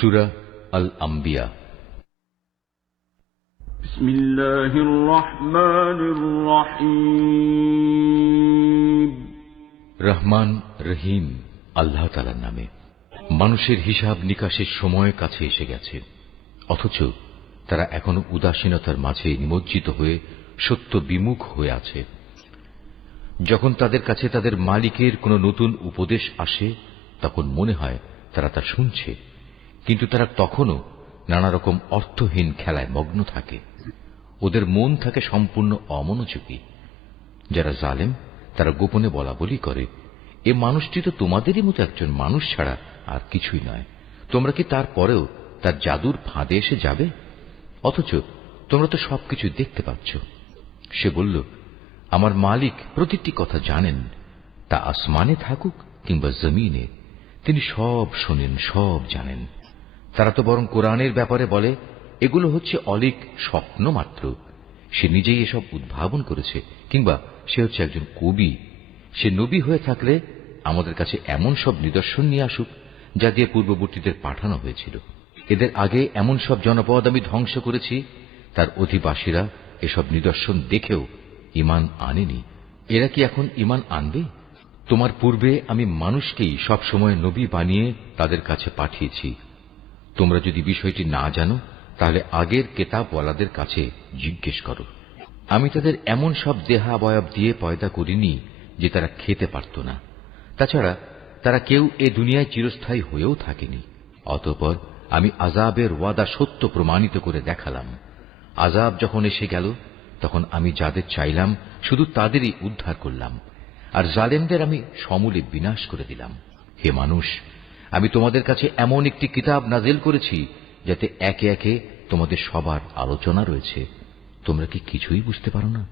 সূরা আল আম্বিয়া। বিসমিল্লাহির রহমানির রহিম। রহমান রহিম আল্লাহ তাআলার নামে। মানুষের হিসাব নিকাশের সময় কাছে এসে গেছে, অথচ তারা এখনো উদাসীনতার মাঝে নিমজ্জিত হয়ে সত্য বিমুখ হয়ে আছে। যখন তাদের কাছে তাদের মালিকের কোনো নতুন উপদেশ আসে, তখন মনে হয় তারা তা শুনছে, কিন্তু তারা তখনও নানা রকম অর্থহীন খেলায় মগ্ন থাকে। ওদের মন থাকে সম্পূর্ণ অমনোযোগী। যারা জালেম তারা গোপনে বলা বলি করে, এ মানুষটি তো তোমাদেরই মতো একজন মানুষ ছাড়া আর কিছুই নয়। তোমরা কি তারপরেও তার জাদুর ফাঁদে এসে যাবে? অথচ তোমরা তো সবকিছু দেখতে পাচ্ছ। সে বলল, আমার মালিক প্রতিটি কথা জানেন, তা আসমানে থাকুক কিংবা জমিনে, তিনি সব শোনেন, সব জানেন। তারা তো বরং কোরআনের ব্যাপারে বলে, এগুলো হচ্ছে অলীক স্বপ্ন মাত্র। সে নিজেই এসব উদ্ভাবন করেছে, কিংবা সে হচ্ছে একজন কবি। সে নবী হয়ে থাকলে আমাদের কাছে এমন সব নিদর্শন নিয়ে আসুক, যা দিয়ে পূর্ববর্তীদের পাঠানো হয়েছিল। এদের আগে এমন সব জনপদ আমি ধ্বংস করেছি, তার অধিবাসীরা এসব নিদর্শন দেখেও ঈমান আনেনি। এরা কি এখন ঈমান আনবে? তোমার পূর্বে আমি মানুষকেই সবসময় নবী বানিয়ে তাদের কাছে পাঠিয়েছি। তোমরা যদি বিষয়টি না জানো, তাহলে আগের কেতাবওয়ালাদের কাছে জিজ্ঞেস করো। আমি তাদের এমন সব দেহাবয়ব দিয়ে পয়দা করিনি যে তারা খেতে পারত না। তাছাড়া তারা কেউ এ দুনিয়ায় চিরস্থায়ী হয়েও থাকেনি। অতঃপর আমি আযাবের ওয়াদা সত্য প্রমাণিত করে দেখালাম। আযাব যখন এসে গেল, তখন আমি যাদের চাইলাম শুধু তাদেরই উদ্ধার করলাম, আর জালেমদের আমি সমূলে বিনাশ করে দিলাম। হে মানুষ, আমি তোমাদের কাছে এমন একটি কিতাব নাযিল করেছি যাতে একে একে তোমাদের সবার আলোচনা রয়েছে। তোমরা কি কিছুই বুঝতে পারো না?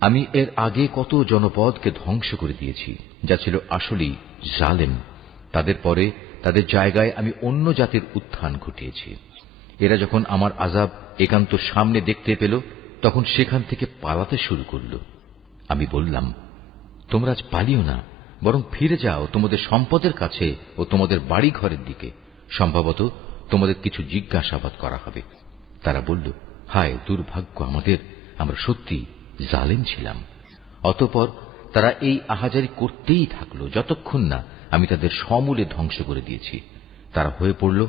আমি এর আগে কত জনপদকে ধ্বংস করে দিয়েছি, যা ছিল আসলেই জালেম। তাদের পরে তাদের জায়গায় আমি অন্য জাতির উত্থান ঘটিয়েছি। এরা যখন আমার আযাব একান্ত সামনে দেখতে পেল, তখন সেখান থেকে পালাতে শুরু করল। আমি বললাম, তোমরা আজ পালিও না, বরং ফিরে যাও তোমাদের সম্পদের কাছে ও তোমাদের বাড়ি ঘরের দিকে। সম্ভবত তোমাদের কিছু জিজ্ঞাসাবাদ করা হবে। তারা বলল, হায় দুর্ভাগ্য আমাদের, আমরা সত্যি জালেম ছিলাম। অতঃপর তারা এই আহাজারি করতেই থাকল, যতক্ষণ না আমি তাদের সমূলে ধ্বংস করে দিয়েছি। তারা হয়ে পড়ল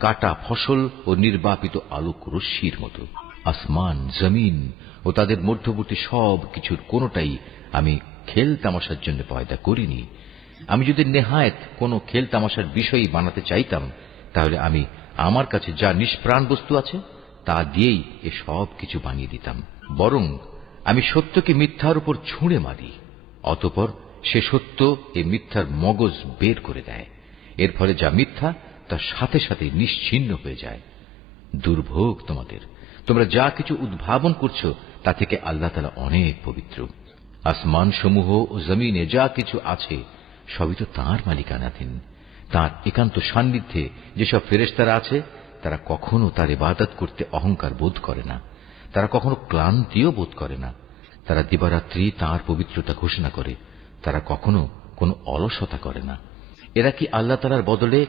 কাটা ফসল ও নির্বাপিত আলোক রশ্মির মতো। আসমান, জমিন ও তাদের মধ্যবর্তী সব কিছুর কোনোটাই আমি খেল তামাশার জন্য পয়দা করিনি। আমি যদি নেহায়েত কোনো খেল তামাশার বিষয়ই বানাতে চাইতাম, তাহলে আমি আমার কাছে যা নিষ্প্রাণ বস্তু আছে তা দিয়েই এ সব কিছু বানিয়ে দিতাম। বরং আমি সত্যকে মিথ্যার উপর ছুঁড়ে মারি, অতঃপর সে সত্য এ মিথ্যার মগজ বের করে দেয়। এর ফলে যা মিথ্যা তার সাথে সাথে নিশ্চিহ্ন হয়ে যায়। দুর্ভোগ তোমাদের! তোমরা যা কিছু উদ্ভাবন করছো তা থেকে আল্লাহ তাআলা অনেক পবিত্র। আসমান সমূহ ও জমিনে যা কিছু আছে সবই তো তাঁর মালিকানাধীন। তাঁর একান্ত সান্নিধ্যে যেসব ফেরেশতারা আছে, তারা কখনো তার ইবাদত করতে অহংকার বোধ করে না। তারা কখনো ক্লান্তিও বোধ করে না। তারা দিবারাত্রি তাঁর পবিত্রতা ঘোষণা করে। তারা কখনো কোনো অলসতা করে না। এরা কি আল্লাহ তাআলার বদলে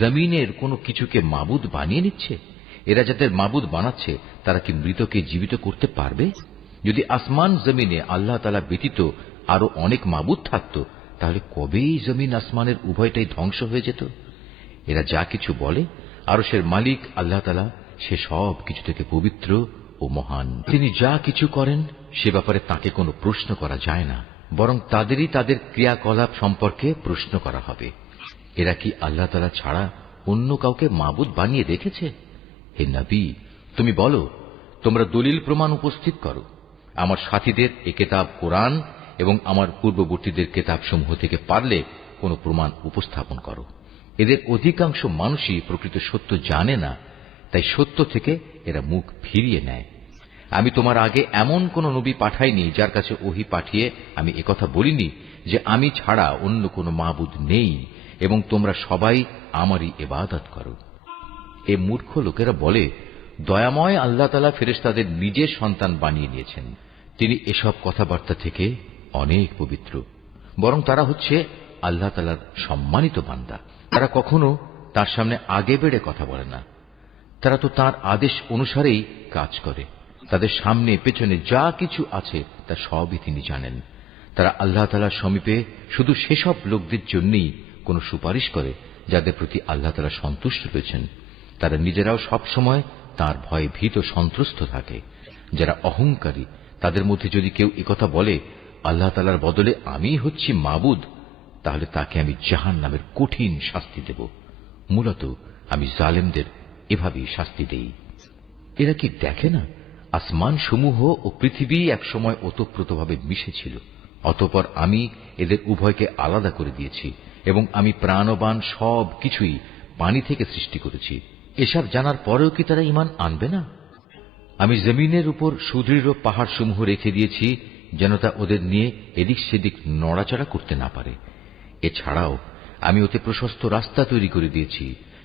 জমিনের কোনো কিছুকে মাবুদ বানিয়ে নিচ্ছে? এরা যাদের মাবুদ বানাচ্ছে, তারা কি মৃতকে জীবিত করতে পারবে? যদি আসমান জমিনে আল্লাহ তাআলা ব্যতীত আরো অনেক মাবুদ থাকত, তাহলে কবেই জমিন আসমানের উভয়টাই ধ্বংস হয়ে যেত। এরা যা কিছু বলে, আরশের মালিক আল্লাহ তাআলা সে সব কিছু থেকে পবিত্র ও মহান। তিনি যা কিছু করেন সে ব্যাপারে তাকে কোনো প্রশ্ন করা যায় না, বরং তাদেরই তাদের ক্রিয়াকলাপ সম্পর্কে প্রশ্ন করা হবে। এরা কি আল্লাহ তাআলা ছাড়া অন্য কাউকে মাবুদ বানিয়ে রেখেছে? হে নবী, তুমি বলো, তোমরা দলিল প্রমাণ উপস্থিত করো। আমার সাথীদের এ কিতাব কোরআন এবং আমার পূর্ববর্তীদের কিতাবসমূহ থেকে পারলে কোন প্রমাণ উপস্থাপন করো। এদের অধিকাংশ মানুষই প্রকৃত সত্য জানে না, তাই সত্য থেকে এরা মুখ ফিরিয়ে নেয়। আমি তোমার আগে এমন কোন নবী পাঠাইনি যার কাছে ওহী পাঠিয়ে আমি একথা বলিনি যে আমি ছাড়া অন্য কোনো মাবুদ নেই এবং তোমরা সবাই আমারই ইবাদত করো। এ মূর্খ লোকেরা বলে, দয়াময় আল্লাহ তাআলা ফেরেশতাদের নিজের সন্তান বানিয়ে নিয়েছেন। তিনি এসব কথাবার্তা থেকে অনেক পবিত্র। বরং তারা হচ্ছে আল্লাহ তাআলার সম্মানিত বান্দা। তারা কখনো তার সামনে আগে বেড়ে কথা বলে না। তারা তো তার আদেশ অনুসারেই কাজ করে। তাদের সামনে পেছনে যা কিছু আছে তা সবই তিনি জানেন। তারা আল্লাহ তাআলার সমীপে শুধু সেসব লোকদের জন্যই কোন সুপারিশ করে যাদের প্রতি আল্লাহ তাআলা সন্তুষ্ট রয়েছেন। তারা নিজেরাও সবসময় তার ভয়ে ভীত সন্ত্রস্ত থাকে। যারা অহংকারী তাদের মধ্যে যদি কেউ একথা বলে আল্লাহ তাআলার বদলে আমিই হচ্ছি মাবুদ, তাহলে তাকে আমি জাহান্নামের কঠিন শাস্তি দেব। মূলত আমি জালেমদের এভাবেই শাস্তি দেই। এরা কি দেখে না আসমান সমূহ ও পৃথিবী একসময় ওতপ্রোতভাবে মিশেছিল, অতঃপর আমি এদের উভয়কে আলাদা করে দিয়েছি এবং আমি প্রাণবান সব কিছুই পানি থেকে সৃষ্টি করেছি। এসব জানার পরেও কি তারা ঈমান আনবে না? আমি জমিনের উপর সুদৃঢ় পাহাড় সমূহ রেখে দিয়েছি যেন তা ওদের নিয়ে এদিক সেদিক নড়াচড়া করতে না পারে। এছাড়াও আমি ওতে প্রশস্ত রাস্তা তৈরি করে দিয়েছি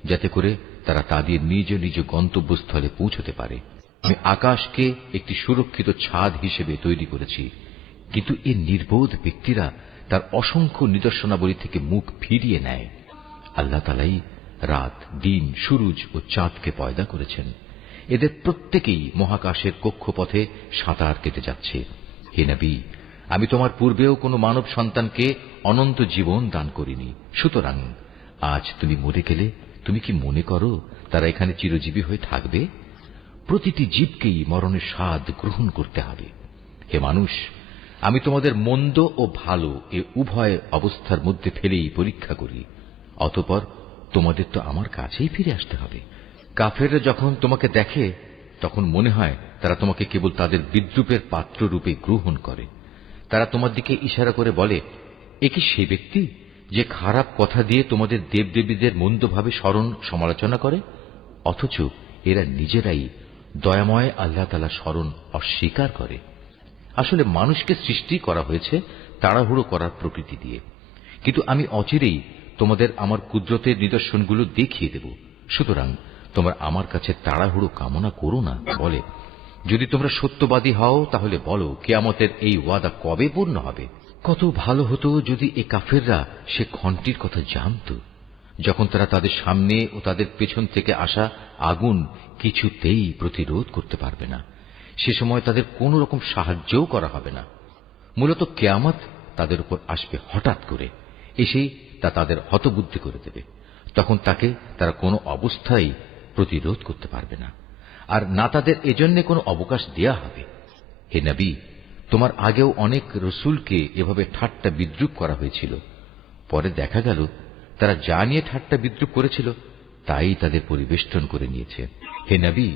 যাতে করে তারা তাদের নিজ নিজ গন্তব্যস্থলে পৌঁছতে পারে। আমি আকাশকে একটি সুরক্ষিত ছাদ হিসেবে তৈরি করেছি, কিন্তু এই নির্বোধ ব্যক্তিরা তার অসংখ্য নিদর্শনাবলী থেকে মুখ ফিরিয়ে নেয়। আল্লাহ তাআলাই রাত, দিন, সূরজ ও চাঁদকে পয়দা করেছেন। এদের প্রত্যেকেই মহাকাশের কক্ষপথে সাঁতার কেটে যাচ্ছে। হে নবী, আমি তোমার পূর্বেও কোনো মানব সন্তানকে অনন্ত জীবন দান করিনি। সুতরাং আজ তুমি মরে গেলে তুমি কি মনে করো তারা এখানে চিরজীবী হয়ে থাকবে? প্রতিটি জীবকেই মরণের স্বাদ গ্রহণ করতে হবে। হে মানুষ, আমি তোমাদের মন্দ ও ভালো এ উভয় অবস্থার মধ্যে ফেলেই পরীক্ষা করি। অতঃপর তোমাদের তো আমার কাছেই ফিরে আসতে হবে। কাফেররা যখন তোমাকে দেখে তখন মনে হয় তারা তোমাকে কেবল তাদের বিদ্রূপের পাত্র রূপে গ্রহণ করে। তারা তোমার দিকে ইশারা করে বলে, এ কি সে ব্যক্তি যে খারাপ কথা দিয়ে তোমাদের দেবদেবীদের মন্দভাবে স্মরণ সমালোচনা করে? অথচ এরা নিজেরাই দয়াময় আল্লাহ তাআলা স্মরণ অস্বীকার করে। আসলে মানুষকে সৃষ্টি করা হয়েছে তাড়াহুড়ো করার প্রকৃতি দিয়ে, কিন্তু আমি অচিরেই তোমাদের আমার কুদরতের নিদর্শনগুলো দেখিয়ে দেব। সুতরাং তোমরা আমার কাছে তাড়াহুড়ো কামনা করো না। বলে, যদি তোমরা সত্যবাদী হও তাহলে বলো কিয়ামতের এই ওয়াদা কবে পূর্ণ হবে? কত ভালো হতো যদি এ কাফেররা সে ঘণ্টির কথা জানত, যখন তারা তাদের সামনে ও তাদের পেছন থেকে আসা আগুন কিছুতেই প্রতিরোধ করতে পারবে না। সে সময় তাদের কোন রকম সাহায্যও করা হবে না। মূলত কিয়ামত তাদের উপর আসবে হঠাৎ করে, এসেই তা তাদের হতবুদ্ধি করে দেবে। তখন তাকে তারা কোনো অবস্থায় প্রতিরোধ করতে পারবে না, আর না তাদের এজন্য কোনো অবকাশ দেয়া হবে। হে নবী, তোমার আগেও অনেক রসুলকে এভাবে ঠাট্টা বিদ্রূপ করা হয়েছিল। পরে দেখা গেল তারা যা নিয়ে ঠাট্টা বিদ্রূপ করেছিল তাই তাদের পরিবেষ্টন করে নিয়েছে। হে নবী,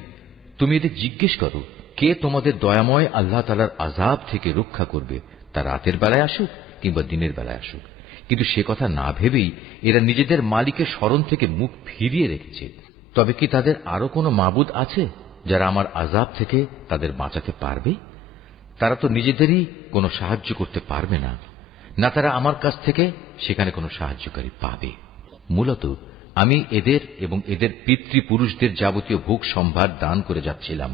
তুমি এদের জিজ্ঞেস করো, কে তোমাদের দয়াময় আল্লাহ তাআলার আযাব থেকে রক্ষা করবে, তা রাতের বেলায় আসুক কিংবা দিনের বেলায় আসুক। কিন্তু সে কথা না ভেবেই এরা নিজেদের মালিকের স্মরণ থেকে মুখ ফিরিয়ে রেখেছে। তবে কি তাদের আরো কোনো মাবুদ আছে যারা আমার আযাব থেকে তাদের বাঁচাতে পারবে? তারা তো নিজেদেরই কোনো সাহায্য করতে পারবে না, না তারা আমার কাছ থেকে সেখানে কোনো সাহায্যকারী পাবে। মূলত আমি এদের এবং এদের পিতৃপুরুষদের যাবতীয় ভোগ সম্ভার দান করে যাচ্ছিলাম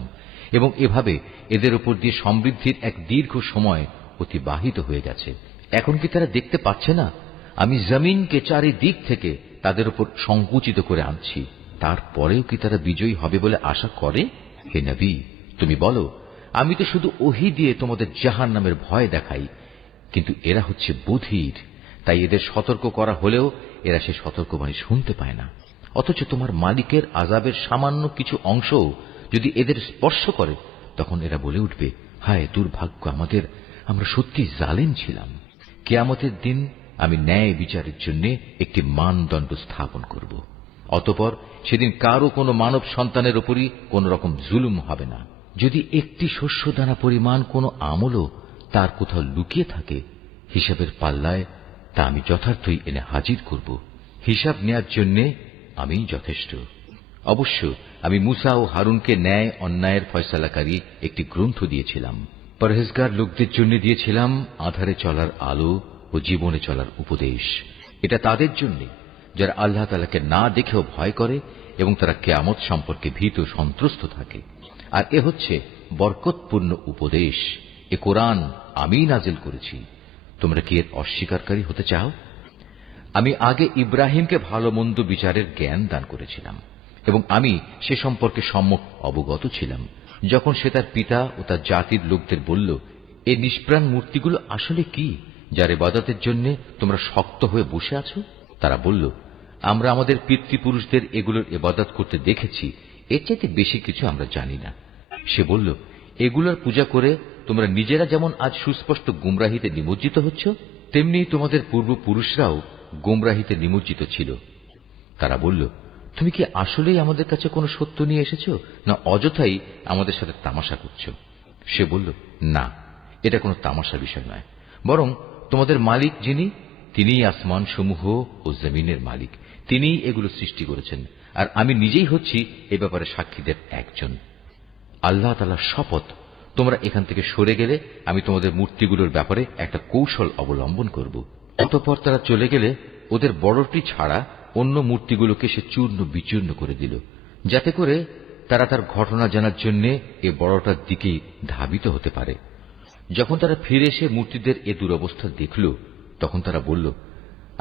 এবং এভাবে এদের উপর দিয়ে সমৃদ্ধির এক দীর্ঘ সময় অতিবাহিত হয়ে গেছে। এখন কি তারা দেখতে পাচ্ছে না আমি জমিনকে চারিদিক থেকে তাদের উপর সংকুচিত করে আনছি? তারপরেও কি তারা বিজয়ী হবে বলে আশা করে? হে নবী, তুমি বলো, আমি তো শুধু ওহী দিয়ে তোমাদের জাহান্নামের ভয় দেখাই, কিন্তু এরা হচ্ছে বধির, তাই এদের সতর্ক করা হলেও এরা সে সতর্কবাণী শুনতে পায় না। অথচ তোমার মালিকের আযাবের সামান্য কিছু অংশও যদি এদের স্পর্শ করে তখন এরা বলে উঠবে, হায় দুর্ভাগ্য আমাদের, আমরা সত্যি জালেম ছিলাম। কিয়ামতের দিন আমি ন্যায় বিচারের জন্য একটি মানদণ্ড স্থাপন করব। অতঃপর সেদিন কারো কোনো মানব সন্তানের উপরই কোন রকম জুলুম হবে না। যদি একটি শস্যদানা পরিমাণ কোনো আমলও তার কোথাও লুকিয়ে থাকে, হিসাবের পাল্লায় তা আমি যথার্থই এনে হাজির করব। হিসাব নেয়ার জন্য আমিই যথেষ্ট। অবশ্য আমি মুসা ও হারুনকে ন্যায় অন্যায়ের ফয়সালাকারী একটি গ্রন্থ দিয়েছিলাম। পরহেজগার লোকদের জন্য দিয়েছিলাম আধারে চলার আলো ও জীবনে চলার উপদেশ। এটা তাদের জন্য যারা আল্লাহ তাআলাকে না দেখেও ভয় করে এবং তারা কিয়ামত সম্পর্কে ভীত সন্ত্রস্ত থাকে। আর এ হচ্ছে বরকতপূর্ণ উপদেশ। এ কোরআন আমিই নাজিল করেছি। তোমরা কি এর অস্বীকারী হতে চাও? আমি আগে ইব্রাহিমকে ভালো মন্দ বিচারের জ্ঞান দান করেছিলাম এবং আমি সে সম্পর্কে সম্যক অবগত ছিলাম। যখন সে তার পিতা ও তার জাতির লোকদের বলল, এই নিষ্প্রাণ মূর্তিগুলো আসলে কি, যার ইবাদতের জন্য তোমরা শক্ত হয়ে বসে আছো? তারা বলল, আমরা আমাদের পিতৃপুরুষদের এগুলোর ইবাদত করতে দেখেছি, এর চাইতে বেশি কিছু আমরা জানি না। সে বলল, এগুলোর পূজা করে তোমরা নিজেরা যেমন আজ সুস্পষ্ট গুমরাহিতে নিমজ্জিত হচ্ছ, তেমনি তোমাদের পূর্বপুরুষরাও গুমরাহিতে নিমজ্জিত ছিল। তারা বলল, তুমি কি আসলেই আমাদের কাছে কোনো সত্য নিয়ে এসেছ, না অযথাই আমাদের সাথে তামাশা করছ? সে বলল, না, এটা কোনো তামাশা বিষয় নয়, বরং তোমাদের মালিক যিনি, তিনিই আসমান সমূহ ও জমিনের মালিক, তিনিই এগুলো সৃষ্টি করেছেন, আর আমি নিজেই হচ্ছি এ ব্যাপারে সাক্ষীদের একজন। আল্লাহ তাআলার শপথ, তোমরা এখান থেকে সরে গেলে আমি তোমাদের মূর্তিগুলোর ব্যাপারে একটা কৌশল অবলম্বন করব। অতঃপর তারা চলে গেলে ওদের বড়টি ছাড়া অন্য মূর্তিগুলোকে সে চূর্ণ বিচূর্ণ করে দিল, যাতে করে তারা তার ঘটনা জানার জন্য এ বড়টার দিকেই ধাবিত হতে পারে। যখন তারা ফিরে এসে মূর্তিদের এ দুরবস্থা দেখল, তখন তারা বলল,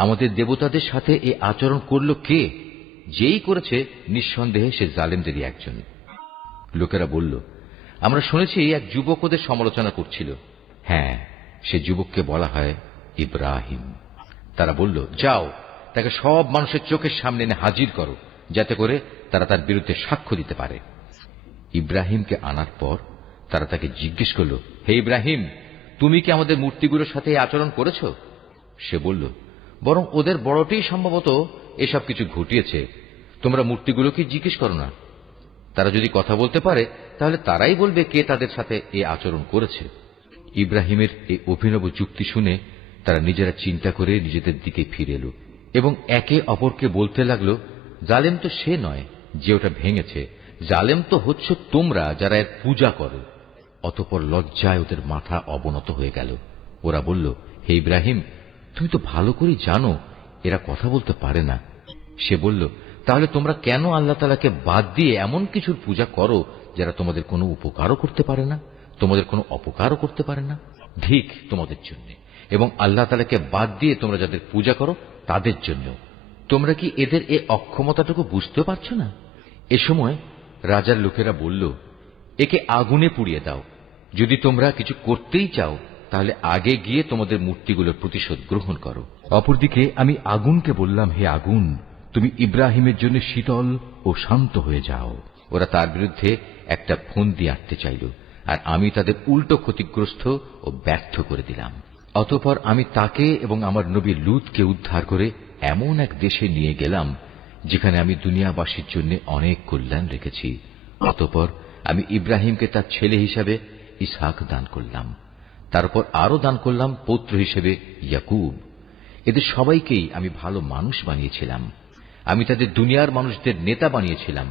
আমাদের দেবতাদের সাথে এ আচরণ করল কে? যেই করেছে নিঃসন্দেহে সে জালেমদেরই একজন। লোকেরা বলল, আমরা শুনেছি এক যুবক ওদের সমালোচনা করছিল। হ্যাঁ, সে যুবককে বলা হয় ইব্রাহিম। তারা বলল, যাও, তাকে সব মানুষের চোখের সামনে এনে হাজির করো, যাতে করে তারা তার বিরুদ্ধে সাক্ষ্য দিতে পারে। ইব্রাহিমকে আনার পর তারা তাকে জিজ্ঞেস করল, হে ইব্রাহিম, তুমি কি আমাদের মূর্তিগুলোর সাথে আচরণ করেছ? সে বলল, বরং ওদের বড়টিই সম্ভবত এসব কিছু ঘটিয়েছে, তোমরা মূর্তিগুলোকে জিজ্ঞেস করো না। তারা যদি কথা বলতে পারে, তাহলে তারাই বলবে কে তাদের সাথে এ আচরণ করেছে। ইব্রাহিমের এই অভিনব যুক্তি শুনে তারা নিজেরা চিন্তা করে নিজেদের দিকে ফিরে এলো এবং একে অপরকে বলতে লাগলো, জালেম তো সে নয় যে ওটা ভেঙেছে, জালেম তো হচ্ছ তোমরা যারা এর পূজা করো। অতঃপর লজ্জায় ওদের মাথা অবনত হয়ে গেল। ওরা বলল, হে ইব্রাহিম, তুমি তো ভালো করে জানো এরা কথা বলতে পারে না। সে বলল, তাহলে তোমরা কেন আল্লাহ তাআলাকে বাদ দিয়ে এমন কিছুর পূজা করো যারা তোমাদের কোনো উপকারও করতে পারে না, তোমাদের কোনো অপকারও করতে পারে না? ধিক তোমাদের জন্য এবং আল্লাহ তাআলাকে বাদ দিয়ে তোমরা যাদের পূজা করো তাদের জন্য। তোমরা কি এদের এ অক্ষমতাটুকু বুঝতে পারছো না? এ সময় রাজার লোকেরা বলল, একে আগুনে পুড়িয়ে দাও। যদি তোমরা কিছু করতেই চাও, তাহলে আগে গিয়ে তোমাদের মূর্তিগুলোর প্রতিশোধ গ্রহণ করো। অপরদিকে আমি আগুনকে বললাম, হে আগুন, তুমি ইব্রাহিমের জন্য শীতল ও শান্ত হয়ে যাও। ওরা তার বিরুদ্ধে একটা ফন্দি আঁটতে চাইল, আর আমি তাদের উল্টো ক্ষতিগ্রস্ত ও ব্যর্থ করে দিলাম। অতঃপর আমি তাকে এবং আমার নবী লূতকে উদ্ধার করে এমন এক দেশে নিয়ে গেলাম যেখানে আমি দুনিয়াবাসীর জন্য অনেক কল্যাণ রেখেছি। অতঃপর আমি ইব্রাহিমকে তার ছেলে হিসাবে ইসহাক দান করলাম, তারপর আরো দান করলাম পৌত্র হিসেবে ইয়াকুব। এদের সবাইকেই আমি ভালো মানুষ বানিয়েছিলাম। আমি তাদের দুনিয়ার মানুষদের নেতা বানিয়েছিলাম।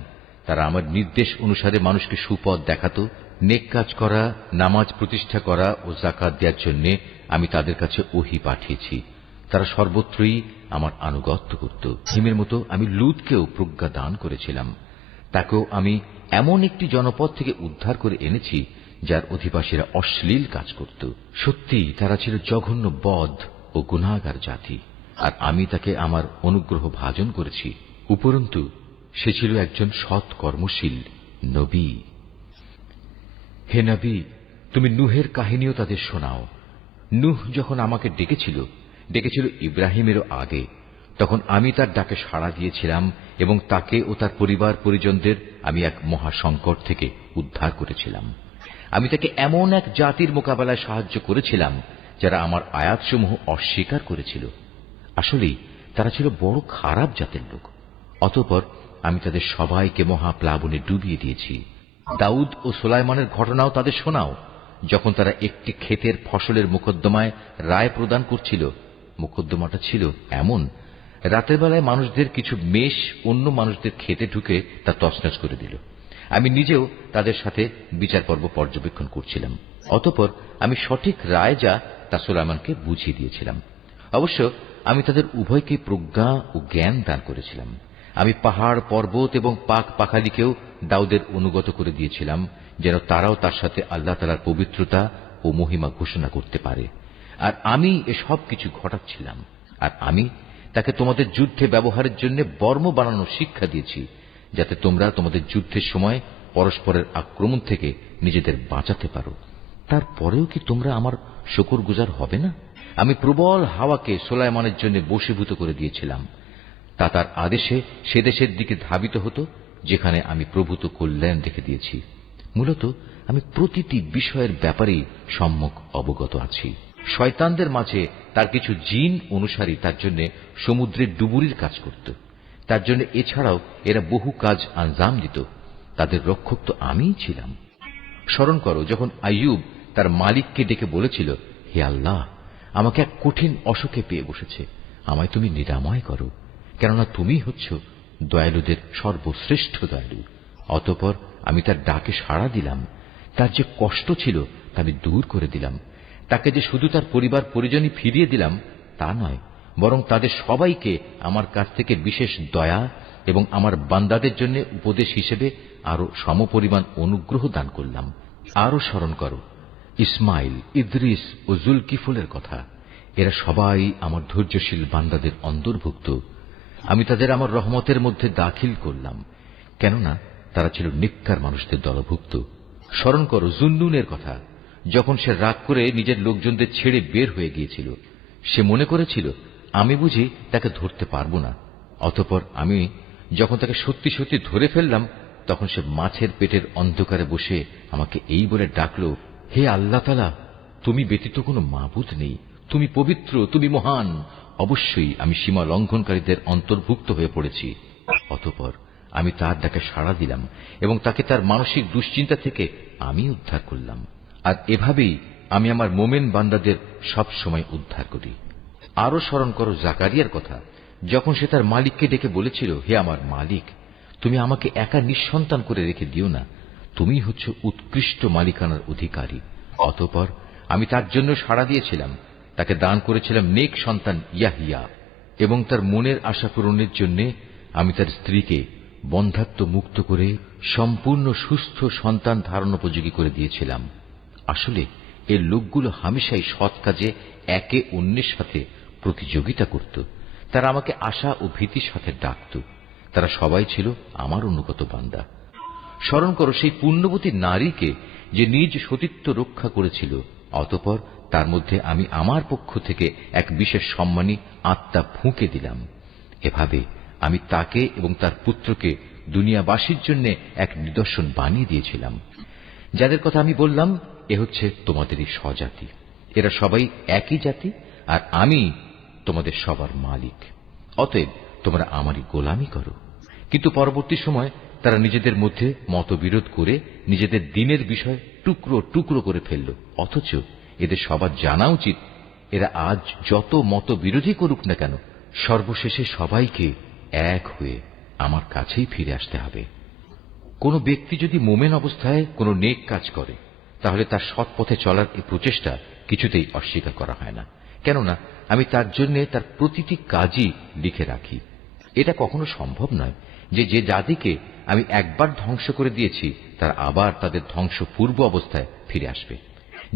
তারা আমার নির্দেশ অনুসারে মানুষকে সুপথ দেখাতো, নেক কাজ করা, নামাজ প্রতিষ্ঠা করা ও যাকাত দেওয়ার জন্য আমি তাদের কাছে ওহী পাঠিয়েছি। তারা সর্বত্রই আমার আনুগত্য করত। হিমের মতো আমি লূতকেও প্রজ্ঞা দান করেছিলাম। তাকেও আমি এমন একটি জনপদ থেকে উদ্ধার করে এনেছি যার অধিবাসীরা অশ্লীল কাজ করত। সত্যি তারা ছিল জঘন্য বদ ও গুনাহগার জাতি, আর আমি তাকে আমার অনুগ্রহ ভাজন করেছি। উপরন্তু সে ছিল একজন সৎ কর্মশীল নবী। হে নবী, তুমি নূহের কাহিনীও তাদের শোনাও। নূহ যখন আমাকে ডেকেছিল ইব্রাহিমেরও আগে, তখন আমি তার ডাকে সাড়া দিয়েছিলাম এবং তাকে ও তার পরিবার পরিজনদের আমি এক মহাসংকট থেকে উদ্ধার করেছিলাম। আমি তাকে এমন এক জাতির মোকাবেলায় সাহায্য করেছিলাম যারা আমার আয়াতসমূহ অস্বীকার করেছিল। আসলেই তারা ছিল বড় খারাপ জাতের লোক। অতঃপর আমি তাদের সবাইকে মহাপ্লাবনে ডুবিয়ে দিয়েছি। দাউদ ও সুলাইমানের ঘটনাও তাদের শোনাও। যখন তারা একটি ক্ষেতের ফসলের মোকদ্দমায় রায় প্রদান করছিল, মোকদ্দমাটা ছিল এমন, রাতের বেলায় মানুষদের কিছু মেষ অন্য মানুষদের ক্ষেতে ঢুকে তা তছনছ করে দিল। আমি নিজেও তাদের সাথে বিচার পর্ব পর্যবেক্ষণ করছিলাম। অতঃপর আমি সঠিক রায় যা তা সুলাইমানকে বুঝিয়ে দিয়েছিলাম। অবশ্য আমি তাদের উভয়কে প্রজ্ঞা ও জ্ঞান দান করেছিলাম। আমি পাহাড়, পর্বত এবং পাক পাখালিকেও দাউদের অনুগত করে দিয়েছিলাম, যেন তারাও তার সাথে আল্লাহ তাআলার পবিত্রতা ও মহিমা ঘোষণা করতে পারে। আর আমি এসব কিছু ঘটাচ্ছিলাম, আর আমি তাকে তোমাদের যুদ্ধে ব্যবহারের জন্য বর্ম বানানোর শিক্ষা দিয়েছি, যাতে তোমরা তোমাদের যুদ্ধের সময় পরস্পরের আক্রমণ থেকে নিজেদের বাঁচাতে পারো। তারপরেও কি তোমরা আমার শুকরগুজার হবে না? আমি প্রবল হাওয়াকে সুলাইমানের জন্য বশীভূত করে দিয়েছিলাম। তা তার আদেশে সে দেশের দিকে ধাবিত হতো যেখানে আমি প্রভূত কল্যাণ রেখে দিয়েছি। মূলত আমি প্রতিটি বিষয়ের ব্যাপারেই সম্যক অবগত আছি। শয়তানদের মাঝে তার কিছু জিন অনুসারী তার জন্য সমুদ্রের ডুবুরির কাজ করত। তার জন্য এছাড়াও এরা বহু কাজ আঞ্জাম দিত। তাদের রক্ষক তো আমিই ছিলাম। স্মরণ করো, যখন আইয়ুব তার মালিককে ডেকে বলেছিল, হে আল্লাহ, আমাকে এক কঠিন অসুখে পেয়ে বসেছে, আমায় তুমি নিরাময় করো, কেননা তুমি হচ্ছ দয়ালুদের সর্বশ্রেষ্ঠ দয়ালু। অতঃপর আমি তার ডাকে সাড়া দিলাম। তার যে কষ্ট ছিল তা আমি দূর করে দিলাম। তাকে যে শুধু তার পরিবার পরিজনই ফিরিয়ে দিলাম তা নয়, বরং তাদের সবাইকে আমার কাছ থেকে বিশেষ দয়া এবং আমার বান্দাদের জন্য উপদেশ হিসেবে আরো সমপরিমাণ অনুগ্রহ দান করলাম। আরো স্মরণ করো ইসমাইল, ইদ্রিস ও জুলকিফুলের কথা। এরা সবাই আমার ধৈর্যশীল বান্দাদের অন্তর্ভুক্ত। আমি তাদের আমার রহমতের মধ্যে দাখিল করলাম, কেননা তারা ছিল নেককার মানুষদের দলভুক্ত। স্মরণ করো জুন্নুনের কথা, যখন সে রাগ করে নিজের লোকজনদের ছেড়ে বের হয়ে গিয়েছিল। সে মনে করেছিল আমি বুঝি তাকে ধরতে পারব না। অতঃপর আমি যখন তাকে সত্যি সত্যি ধরে ফেললাম, তখন সে মাছের পেটের অন্ধকারে বসে আমাকে এই বলে ডাকল, হে আল্লাহ তাআলা, তুমি ব্যতীত কোনো মাবুদ নেই, তুমি পবিত্র, তুমি মহান। অবশ্যই আমি সীমা লঙ্ঘনকারীদের অন্তর্ভুক্ত হয়ে পড়েছি। অতঃপর আমি তার ডাকে সাড়া দিলাম এবং তাকে তার মানসিক দুশ্চিন্তা থেকে আমি উদ্ধার করলাম। আর এভাবেই আমি আমার মোমেন বান্দাদের সব সময় উদ্ধার করি। আরো স্মরণ করো জাকারিয়ার কথা, যখন সে তার মালিককে ডেকে বলেছিল, হে আমার মালিক, তুমি আমাকে একা নিঃসন্তান করে রেখে দিও না, তুমি হচ্ছ উৎকৃষ্ট মালিকানার অধিকারী। অতঃপর আমি তার জন্য সাড়া দিয়েছিলাম, তাকে দান করেছিলাম নেক সন্তান ইয়াহিয়া, এবং তার মনের আশা পূরণের জন্য আমি তার স্ত্রীকে বন্ধ্যাত্ব মুক্ত করে সম্পূর্ণ সুস্থ সন্তান ধারণোপযোগী করে দিয়েছিলাম। আসলে এই লোকগুলো হামেশাই সৎ কাজে একে অন্যের সাথে প্রতিযোগিতা করত। তারা আমাকে আশা ও ভীতির সাথে ডাকত। তারা সবাই ছিল আমার অনুগত বান্দা। স্মরণ করো সেই পুণ্যবতী নারীকে যে নিজ সতীত্ব রক্ষা করেছিল। অতঃপর তার মধ্যে আমি আমার পক্ষ থেকে এক বিশেষ সম্মানী আত্মা ফুঁকে দিলাম। এভাবে আমি তাকে এবং তার পুত্রকে দুনিয়াবাসীর জন্য এক নিদর্শন বানিয়ে দিয়েছিলাম। যাদের কথা আমি বললাম, এ হচ্ছে তোমাদেরই স্বজাতি। এরা সবাই একই জাতি, আর আমি তোমাদের সবার মালিক। অতএব তোমরা আমারই গোলামি করো। কিন্তু পরবর্তী সময় তারা নিজেদের মধ্যে মতবিরোধ করে নিজেদের দ্বীনের বিষয় টুকরো টুকরো করে ফেলল। অথচ এদের সবার জানা উচিত, এরা আজ যত মতবিরোধী করুক না কেন, সর্বশেষে সবাইকে এক হয়ে আমার কাছেই ফিরে আসতে হবে। কোন ব্যক্তি যদি মোমেন অবস্থায় কোনো নেক কাজ করে, তাহলে তার সৎ পথে চলার এই প্রচেষ্টা কিছুতেই অস্বীকার করা হয় না, কেননা আমি তার জন্য তার প্রতিটি কাজই লিখে রাখি। এটা কখনো সম্ভব নয় যে যে জাতিকে আমি একবার ধ্বংস করে দিয়েছি তারা আবার তাদের ধ্বংস পূর্ব অবস্থায় ফিরে আসবে,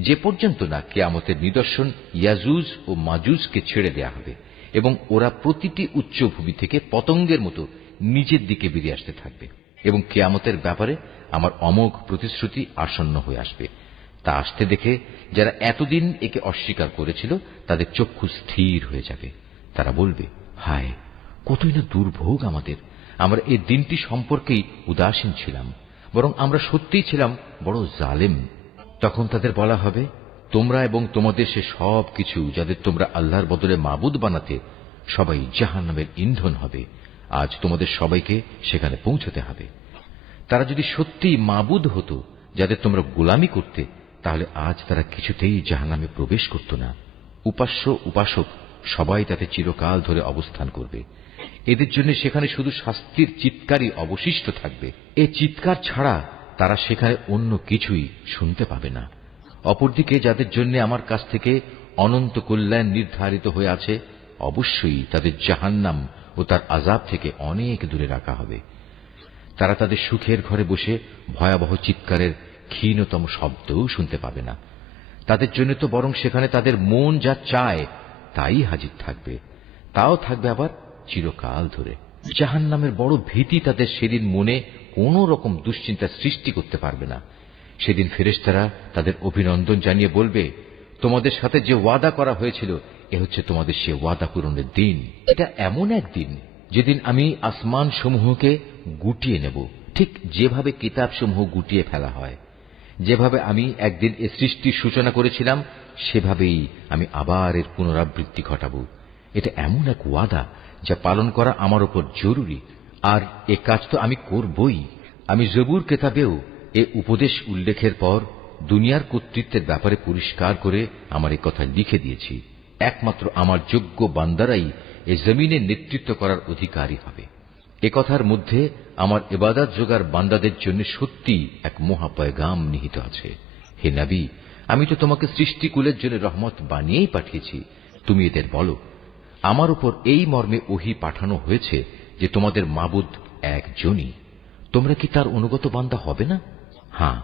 যে পর্যন্ত না কিয়ামতের নিদর্শন ইয়াজুজ ও মাজুজকে ছেড়ে দেয়া হবে এবং ওরা প্রতিটি উচ্চভূমি থেকে পতঙ্গের মতো নিজের দিকে বেরিয়ে আসতে থাকবে, এবং কিয়ামতের ব্যাপারে আমার অমোঘ প্রতিশ্রুতি আসন্ন হয়ে আসবে। তা আসতে দেখে যারা এতদিন একে অস্বীকার করেছিল তাদের চক্ষু স্থির হয়ে যাবে। তারা বলবে, হায়, কতই না দুর্ভোগ আমাদের! আমরা এই দিনটি সম্পর্কেই উদাসীন ছিলাম, বরং আমরা সত্যিই ছিলাম বড় জালেম। তখন তাদের বলা হবে, তোমরা এবং তোমাদের সে সব কিছু যাদের তোমরা আল্লাহর বদলে মাবুদ বানাতে, সবাই জাহান্নামের ইন্ধন হবে। আজ তোমাদের সবাইকে সেখানে পৌঁছতে হবে। তারা যদি সত্যিই মাবুদ হতো যাদের তোমরা গোলামি করতে, তাহলে আজ তারা কিছুতেই জাহান্নামে প্রবেশ করত না। উপাস্য উপাসক সবাই তাতে চিরকাল ধরে অবস্থান করবে। এদের জন্য সেখানে শুধু শাস্তির চিৎকারই অবশিষ্ট থাকবে। এই চিৎকার ছাড়া তারা সেখানে অন্য কিছুই শুনতে পাবে না। অপরদিকে যাদের জন্য আমার কাছ থেকে অনন্ত কল্যাণ নির্ধারিত হয়ে আছে, অবশ্যই তাদের জাহান্নাম ও তার আযাব থেকে অনেক দূরে রাখা হবে। তারা তাদের সুখের ঘরে বসে ভয়াবহ চিৎকারের ক্ষীণতম শব্দও শুনতে পাবে না। তাদের জন্য তো বরং সেখানে তাদের মন যা চায় তাই হাজির থাকবে। তাও থাকবে আবার চিরকাল ধরে। জাহান্নামের বড় ভীতি তাদের সেদিন মনে কোন রকম দুশ্চিন্তা সৃষ্টি করতে পারবে না। সেদিন ফেরেশতারা তাদের অভিনন্দন জানিয়ে বলবে, তোমাদের সাথে যে ওয়াদা করা হয়েছিল এ হচ্ছে তোমাদের সে ওয়াদা পূরণের দিন। এটা এমন এক দিন যেদিন আমি আসমান সমূহকে গুটিয়ে নেব, ঠিক যেভাবে কিতাব সমূহ গুটিয়ে ফেলা হয়। যেভাবে আমি একদিন এ সৃষ্টির সূচনা করেছিলাম সেভাবেই আমি আবার এর পুনরাবৃত্তি ঘটাবো। এটা এমন এক ওয়াদা যা পালন করা আমার উপর জরুরি, আর এ কাজ তো আমি করবই। আমি জবুর কিতাবেও এ উপদেশ উল্লেখের পর দুনিয়ার কর্তৃত্বের ব্যাপারে পরিষ্কার করে আমার এ কথা লিখে দিয়েছি। একমাত্র আমার যোগ্য বান্দারাই এ জমিনে নেতৃত্ব করার অধিকারী হবে। এ কথার মধ্যে আমার ইবাদত যোগার বান্দাদের জন্য সত্যি এক মহা পয়গাম নিহিত আছে। হে নবী, আমি তো তোমাকে সৃষ্টিকুলের জন্য রহমত বানিয়েই পাঠিয়েছি। তুমি এদের বলো, আমার উপর এই মর্মে ওহী পাঠানো হয়েছে যে তোমাদের মাবুদ একজনই। তোমরা কি তার অনুগত বান্দা হবে না? হ্যাঁ,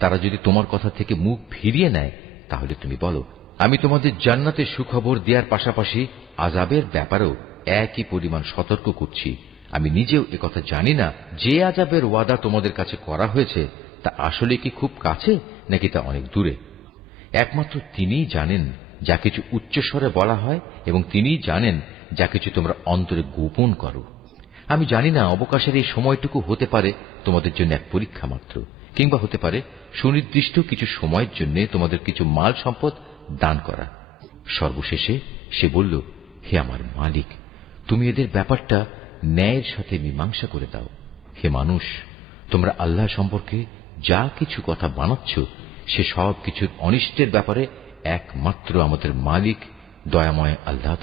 তারা যদি তোমার কথা থেকে মুখ ফিরিয়ে নেয় তাহলে তুমি বলো, আমি তোমাদের জান্নাতের সুখবর দেওয়ার পাশাপাশি আযাবের ব্যাপারেও একই পরিমাণ সতর্ক করছি। আমি নিজেও একথা জানি না যে আযাবের ওয়াদা তোমাদের কাছে করা হয়েছে তা আসলে কি খুব কাছে নাকি তা অনেক দূরে। একমাত্র তিনিই জানেন যা কিছু উচ্চস্বরে বলা হয় এবং তিনিই জানেন যা কিছু তোমরা অন্তরে গোপন করো। আমি জানি না অবকাশের এই সময়টুকু হতে পারে তোমাদের জন্য এক পরীক্ষা মাত্র, কিংবা হতে পারে সুনির্দিষ্ট কিছু সময়ের জন্য তোমাদের কিছু মাল সম্পদ দান করা। সর্বশেষে সে বলল, হে আমার মালিক, তুমি এদের ব্যাপারটা ন্যায়ের সাথে মীমাংসা করে দাও। হে মানুষ, তোমরা আল্লাহ সম্পর্কে যা কিছু কথা বানাচ্ছ সে সব কিছুর অনিষ্টের ব্যাপারে একমাত্র আমাদের মালিক দয়াময় আল্লাহ